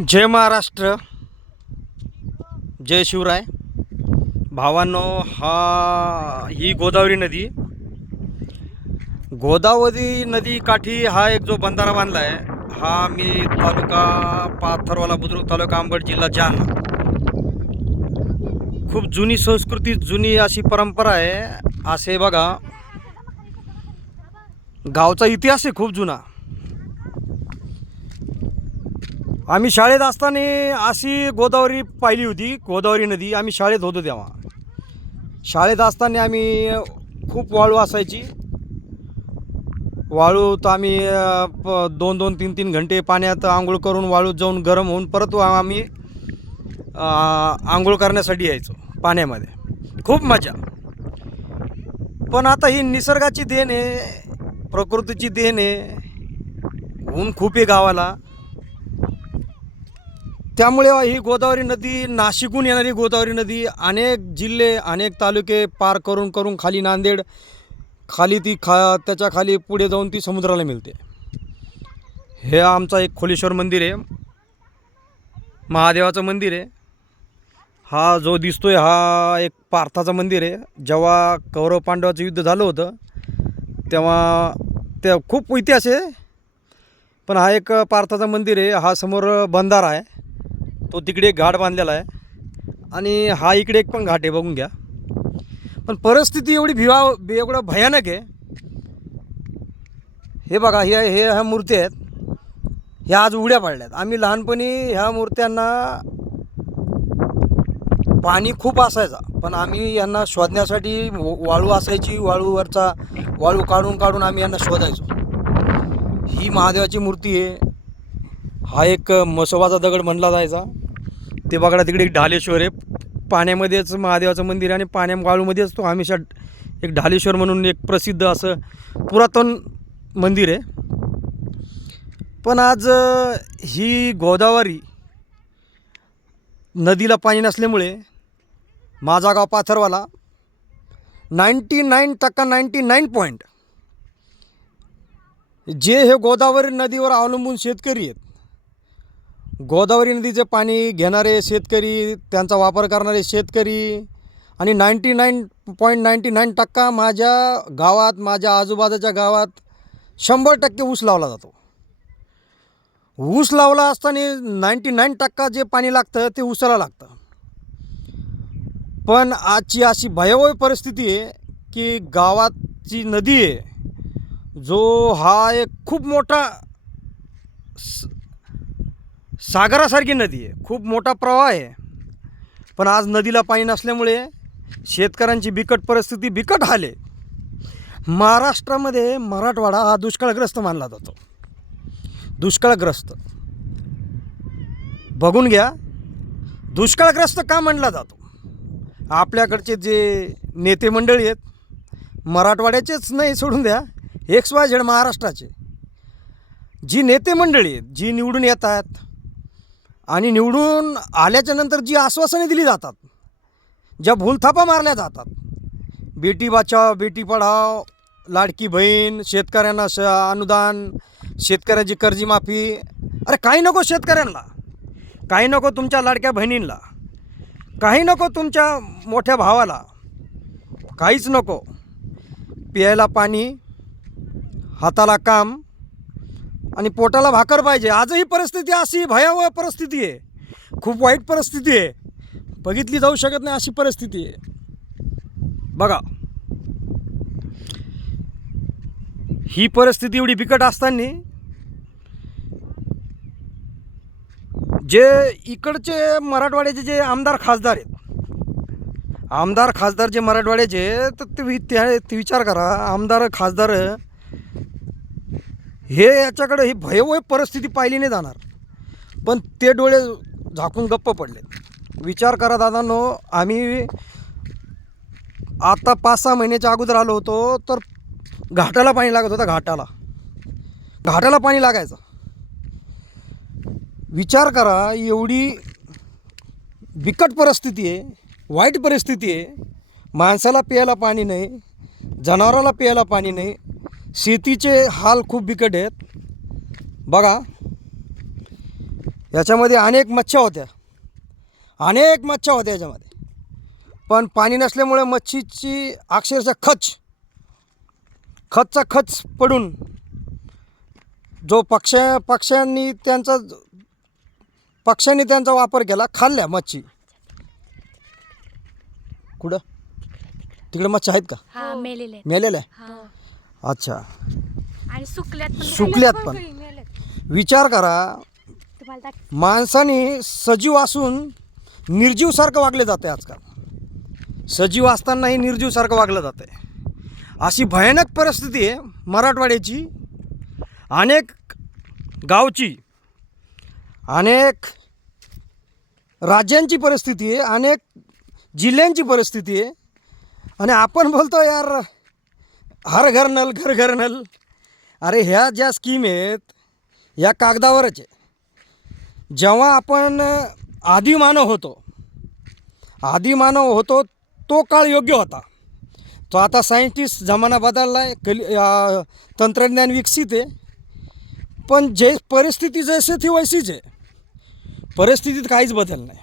जय महाराष्ट्र, जय शिवराय. भावांनो, ही गोदावरी नदी काठी हा एक जो बंधारा बांधला आहे, हा मी तालुका पाथरवाला, बुद्रुक तालुका, अंबड, जिल्हा जालना. खूप जुनी संस्कृती, जुनी अशी परंपरा आहे. असे बघा, गावचा इतिहास आहे खूप जुना. आम्ही शाळेत असताना अशी गोदावरी पाहिली होती. गोदावरी नदी आम्ही शाळेत होतो तेव्हा. शाळेत असताना आम्ही खूप वाळू असायची. वाळू तर आम्ही 2-2, 3-3 घंटे पाण्यात आंघोळ करून, वाळूत जाऊन गरम होऊन परत आम्ही आंघोळ करण्यासाठी यायचो पाण्यामध्ये. खूप मजा. पण आता ही निसर्गाची देण आहे, प्रकृतीची देण आहे. ऊन खूप आहे गावाला, त्यामुळे ही गोदावरी नदी, नाशिकहून येणारी गोदावरी नदी अनेक जिल्हे, अनेक तालुके पार करून करून खाली नांदेड, खाली ती त्याच्या खाली पुढे जाऊन ती समुद्राला मिळते. हे आमचा एक खोलेश्वर मंदिर आहे, महादेवाचं मंदिर आहे. हा जो दिसतोय हा एक पार्थाचं मंदिर आहे. जेव्हा कौरव पांडवाचं युद्ध झालं होतं तेव्हा खूप इतिहास आहे. पण हा एक पार्थाचं मंदिर आहे. हा समोर बंधारा आहे, तो तिकडे एक घाट बांधलेला आहे, आणि हा इकडे एक पण घाट आहे, बघून घ्या. पण परिस्थिती एवढी एवढं भयानक आहे. हे बघा, ह्या मूर्ती आहेत, ह्या आज उघड्या पडल्यात. आम्ही लहानपणी ह्या मूर्त्यांना पाणी खूप असायचा, पण आम्ही यांना शोधण्यासाठी वाळू असायची, वाळू काढून काढून आम्ही यांना शोधायचो. ही महादेवाची मूर्ती आहे. हा एक म्हसोबाचा दगड म्हणला जायचा. ते बघा, तिकडे एक ढालेश्वर आहे. पाण्यामध्येच महादेवाचं मंदिर आहे, आणि वाळूमध्येच तो हमेशा एक ढालेश्वर म्हणून एक प्रसिद्ध असं पुरातन मंदिर आहे. पण आज ही गोदावरी नदीला पाणी नसल्यामुळे माझा गाव पाथरवाला 99% जे हे गोदावरी नदीवर अवलंबून शेतकरी आहेत. गोदावरी नदीचे पाणी घेणारे शेतकरी, त्यांचा वापर करणारे शेतकरी, आणि 99.99% माझ्या गावात, माझ्या आजूबाजूच्या गावात 100% ऊस लावला जातो. ऊस लावला असताना 99% जे पाणी लागतं ते ऊसाला लागतं. पण आजची अशी भयावह परिस्थिती आहे की गावाची नदी आहे, जो हा एक खूप मोठा सागरासारखी नदी आहे, खूप मोठा प्रवाह आहे. पण आज नदीला पाणी नसल्यामुळे शेतकऱ्यांची बिकट परिस्थिती, बिकट हाल आहे. महाराष्ट्रामध्ये मराठवाडा हा दुष्काळग्रस्त मानला जातो. दुष्काळग्रस्त बघून घ्या, दुष्काळग्रस्त का मानला जातो? आपल्याकडचे जे नेते मंडळी आहेत, मराठवाड्याचेच नाही, सोडून द्या, XYZ महाराष्ट्राचे जी नेते मंडळी आहेत, जी निवडून येतात आणि निवडून आल्याच्या नंतर जी आश्वासने दिली जातात, ज्या भूलथापा मारल्या जातात, बेटी बचाव, बेटी पढाव, लाडकी बहीण, शेतकऱ्यांना अनुदान, शेतकऱ्याची कर्जमाफी. अरे काही नको शेतकऱ्यांना, काही नको तुमच्या लाडक्या बहिणींना, काही नको तुमच्या मोठ्या भावाला, काहीच नको. प्यायला पाणी, हाताला काम, आणि पोटाला भाकर पाहिजे. आजही परिस्थिती अशी भयावह परिस्थिती आहे, खूप वाईट परिस्थिती आहे, बघितली जाऊ शकत नाही अशी परिस्थिती आहे. बघा, ही परिस्थिती एवढी बिकट असताना जे इकडचे मराठवाड्याचे जे आमदार खासदार जे मराठवाड्याचे, तर ते विचार करा, आमदार खासदार हे याच्याकडे ही भयावह परिस्थिती पाहिली नाही जाणार, पण ते डोळे झाकून गप्प पडले. विचार करा दादांनो, आम्ही आता 5-6 महिन्याच्या अगोदर आलो होतो, तर घाटाला पाणी लागत होतं. घाटाला पाणी लागायचं. विचार करा, एवढी बिकट परिस्थिती आहे, वाईट परिस्थिती आहे. माणसाला प्यायला पाणी नाही, जनावराला प्यायला पाणी नाही, शेतीचे हाल खूप बिकट आहेत. बघा, याच्यामध्ये अनेक मच्छ्या होत्या याच्यामध्ये, पण पाणी नसल्यामुळे मच्छीची अक्षरशः खचचा खच पडून जो पक्ष्यांनी त्यांचा वापर केला, खाल्ल्या मच्छी. कुठं तिकडे मच्छी आहेत का? हा मेलेले मेलेल्या? हा अच्छा. आणि सुकल्यात पण. विचार करा, तुम्हाला दाख- माणसाने सजीव असून निर्जीवसारखं वागले जाते आजकाल. सजीव असतानाही निर्जीवसारखं वागलं जातं आहे. अशी भयानक परिस्थिती आहे मराठवाड्याची, अनेक गावची, अनेक राज्यांची परिस्थिती आहे, अनेक जिल्ह्यांची परिस्थिती आहे. आणि आपण बोलतो यार हर घर नल घर घर नल. अरे ह्या ज्या स्कीम आहेत या कागदावरच आहे. जेव्हा आपण आदिमानव होतो तो काळ योग्य होता. तो आता सायंटिस्ट जमाना बदलला आहे, तंत्रज्ञान विकसित आहे, पण जे परिस्थिती जशी ती वैसीच आहे. परिस्थितीत काहीच बदल नाही.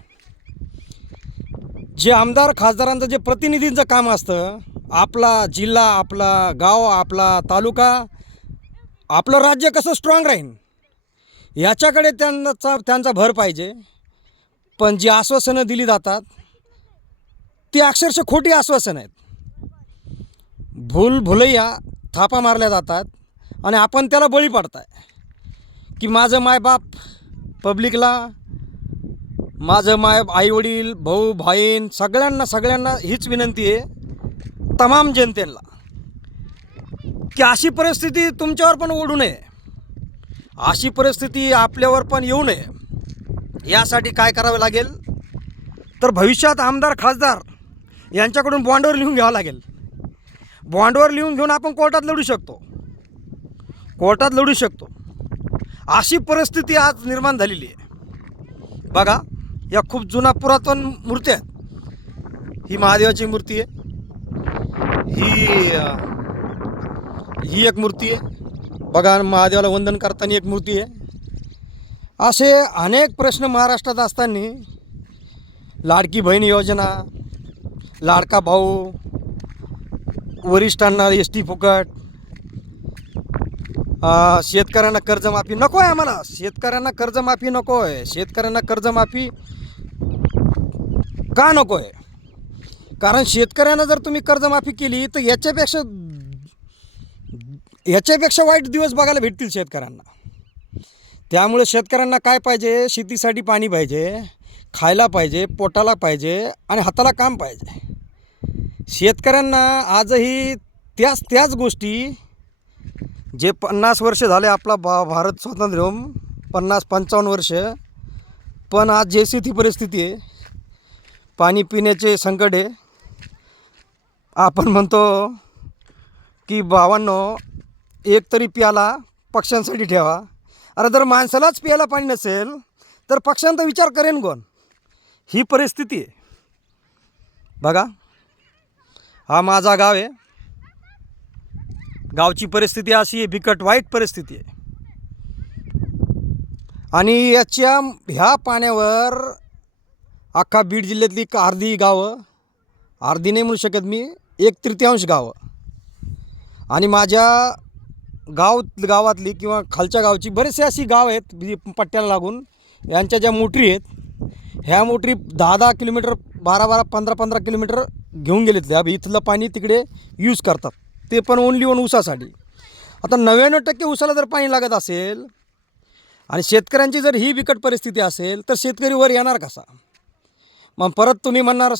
जे आमदार खासदारांचं जे प्रतिनिधींचं काम असतं, आपला जिल्हा, आपला गाव, आपला तालुका, आपलं राज्य कसं स्ट्रॉंग राहील याच्याकडे त्यांचा भर पाहिजे. पण जी आश्वासनं दिली जातात ती अक्षरशः खोटी आश्वासनं आहेत. भुलैया थापा मारल्या जातात आणि आपण त्याला बळी पडताय की माझं मायबाप पब्लिकला, माझं आईवडील, भाऊ बहीण, सगळ्यांना हीच विनंती आहे, तमाम जनतेला, की अशी परिस्थिती तुमच्यावर पण ओढू नये, अशी परिस्थिती आपल्यावर पण येऊ नये. यासाठी काय करावं लागेल तर भविष्यात आमदार खासदार यांच्याकडून बॉन्डवर लिहून घ्यावं लागेल. बॉन्डवर लिहून घेऊन आपण कोर्टात लढू शकतो. अशी परिस्थिती आज निर्माण झालेली आहे. बघा, या खूप जुना पुरातन मूर्ती आहेत. ही महादेवाची मूर्ती आहे, ही एक मूर्ती आहे. बघा, महादेवाला वंदन करताना एक मूर्ती आहे. असे अनेक प्रश्न महाराष्ट्रात असताना लाडकी बहीण योजना, लाडका भाऊ, वरिष्ठांना ST फुकट, शेतकऱ्यांना कर्जमाफी नको आहे. आम्हाला शेतकऱ्यांना कर्जमाफी नको आहे. शेतकऱ्यांना कर्जमाफी का नको आहे? कारण शेतकऱ्यांना जर तुम्ही कर्जमाफी केली तर याच्यापेक्षा वाईट दिवस बघायला भेटतील शेतकऱ्यांना. त्यामुळे शेतकऱ्यांना काय पाहिजे? शेतीसाठी पाणी पाहिजे, खायला पाहिजे, पोटाला पाहिजे आणि हाताला काम पाहिजे. शेतकऱ्यांना आजही त्याच गोष्टी जे 50 वर्ष झाले आपला भारत स्वातंत्र्य होऊन 50-55 वर्ष, पण आज जैसी ती परिस्थिती आहे. पाणी पिण्याचे संकट आहे. आपण म्हणतो की भावांनो, एक तरी प्याला पक्ष्यांसाठी ठेवा. अरे जर माणसालाच प्यायला पाणी नसेल तर पक्ष्यांचा विचार करेन कोण? ही परिस्थिती आहे. बघा, हा माझा गाव आहे. गावची परिस्थिती अशी आहे, बिकट वाईट परिस्थिती आहे. आणि ह्या पाण्यावर अख्खा बीड जिल्ह्यातली अर्धी गावं, अर्धी नाही म्हणू शकत मी, 1/3 गावं आणि माझ्या गावातली किंवा खालच्या गावची बरेचसे अशी गाव आहेत पट्ट्याला लागून. यांच्या ज्या मोटरी आहेत, ह्या मोटरी 10-10 किलोमीटर, 12-12, 15-15 किलोमीटर घेऊन गेलेत. इथलं पाणी तिकडे यूज करतात, ते पण ओनली ऊसासाठी. आता 99% ऊसाला जर पाणी लागत असेल आणि शेतकऱ्यांची जर ही बिकट परिस्थिती असेल तर शेतकरी वर येणार कसा? मग परत तुम्ही म्हणणार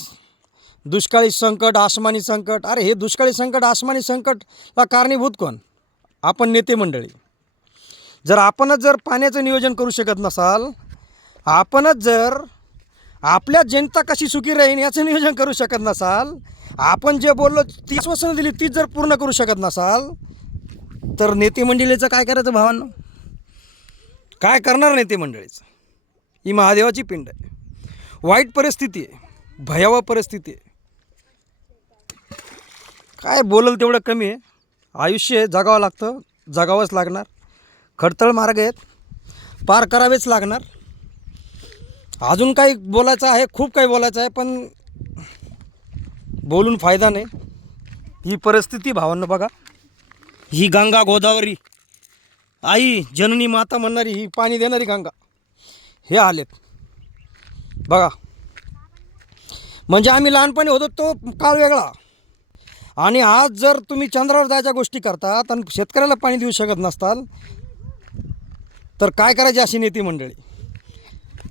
दुष्काळी संकट, आसमानी संकट. अरे हे दुष्काळी संकट, आसमानी संकटला कारणीभूत कोण? आपण नेते मंडळी. जर आपणच पाण्याचं नियोजन करू शकत नसाल, आपणच जर आपल्या जनता कशी सुखी राहील याचं नियोजन करू शकत नसाल, आपण जे बोललो ती आश्वासनं दिली तीच जर पूर्ण करू शकत नसाल, तर नेते मंडळीचं काय करायचं भावांनो? काय करणार नेते मंडळीचं? ही महादेवाची पिंड आहे. वाईट परिस्थिती आहे, भयावह परिस्थिती आहे. काय बोलल तेवढं कमी आहे. आयुष्य आहे, जगावं लागतं, जगावंच लागणार. खडतळ मार्ग आहेत, पार करावेच लागणार. अजून काही बोलायचं आहे, खूप काही बोलायचं आहे, पण बोलून फायदा नाही. ही परिस्थिती भावांनो बघा, ही गंगा गोदावरी आई जननी माता म्हणणारी ही पाणी देणारी गंगा हे आलेत बघा. म्हणजे आम्ही लहानपणी होतो तो काळ वेगळा, आणि आज जर तुम्ही चंद्रावर जायच्या गोष्टी करतात आणि शेतकऱ्याला पाणी देऊ शकत नसताल तर काय करायची अशी नेती मंडळी.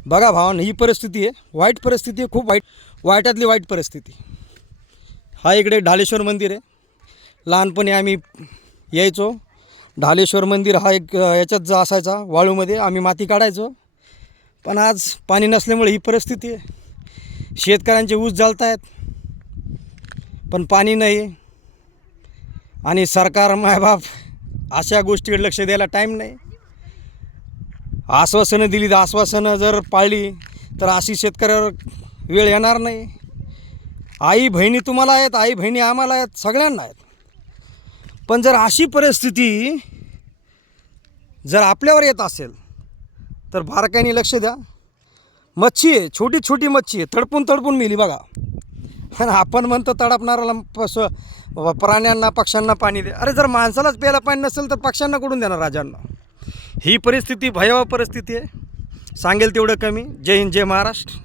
बघा भावांनो, ही परिस्थिती आहे, वाईट परिस्थिती आहे, खूप वाईटातली वाईट परिस्थिती. हा इकडे ढालेश्वर मंदिर आहे. लहानपणी आम्ही यायचो. ढालेश्वर मंदिर हा एक याच्यात जो असायचा वाळूमध्ये, आम्ही माती काढायचो. पण आज पाणी नसल्यामुळे ही परिस्थिती आहे. शेतकऱ्यांचे ऊस जळत आहेत पण पाणी नाही, आणि सरकार मायबाप अशा गोष्टीकडे लक्ष द्यायला टाईम नाही. आश्वासनं दिली तर आश्वासनं जर पाळली तर अशी शेतकऱ्यावर वेळ येणार नाही. आई बहिणी तुम्हाला आहेत, आई बहिणी आम्हाला आहेत, सगळ्यांना आहेत. पण जर अशी परिस्थिती जर आपल्यावर येत असेल तर बारकाईने लक्ष द्या. मच्छी आहे, छोटी छोटी मच्छी आहे, तडपून तडपून मेली बघा. आणि आपण म्हणतो तडपणाऱ्याला प्राण्यांना पक्ष्यांना पाणी दे. अरे जर माणसालाच प्यायला पाणी नसेल तर पक्ष्यांना कुठून देणार राजांना. ही परिस्थिती भयावह परिस्थिती आहे. सांगेल तेवढं कमी. जय हिंद, जय महाराष्ट्र.